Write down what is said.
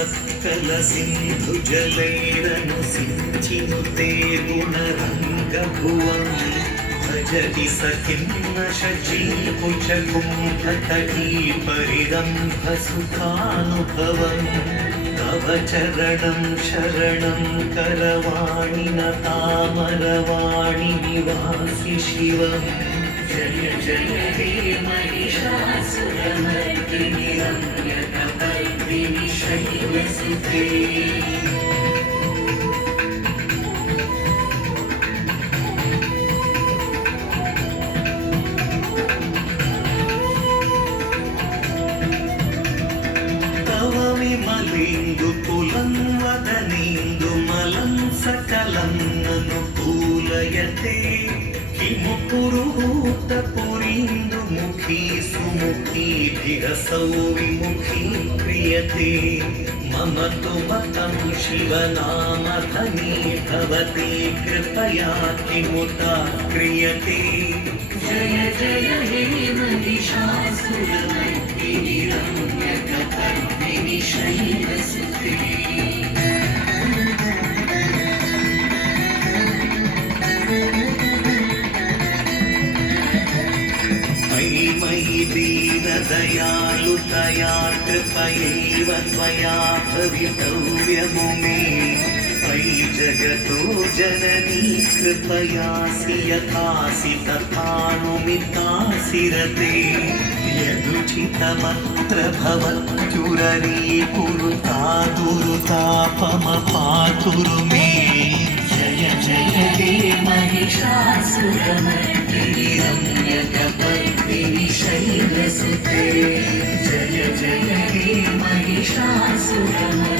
ಸತ್ಕಲ ಸಿಂಧು ಜಲೈರನು ಸಿಂಚಿನುತೆ ಗುಣರಂಗ ಭುವಂ ಭಜತಿ ಸಖಿನ್ನ ಶಚೀ ಕುಚ ಕುಂಭತಟೀ ಪರಿರಂಭ ಸುಖಾನುಭವಂ ತವ ಚರಣಂ ಶರಣಂ ಕರವಾಣಿ ನತಾಮರವಾಣಿ ನಿವಾಸಿ ಶಿವಂ ಜಯ ಜಯ ಹೇ महिषासुरमर्दिनि रम्यकपर्दिनि शैलसुते तव विमलेन्दु पुलं वदनेन्दु मलं सकलं अनुकूलयते किमु पुरुहूतपुरीन्दु मुखी सुमुखी भिरसौ विमुखी क्रियते मम तु मतं शिवनामधनी भवती कृपया किमुता क्रियते जय जय हे महिषासुरमर्दिनि रम्यकपर्दिनि शैलसुते मयि दीनदयालुतया कृपयैव त्वया भवितव्यमु मे अयि जगतो जननी कृपयासि यथासि तथानुमितासि रते यदुचितमत्र भवत्युररी कुरुता दुरुतापमपातुरु मे जय जय हे महिषासुरमर्दिनि रम्यकपर्दिनि शैलसुते जय जय हे महिषासुरमर्दिनि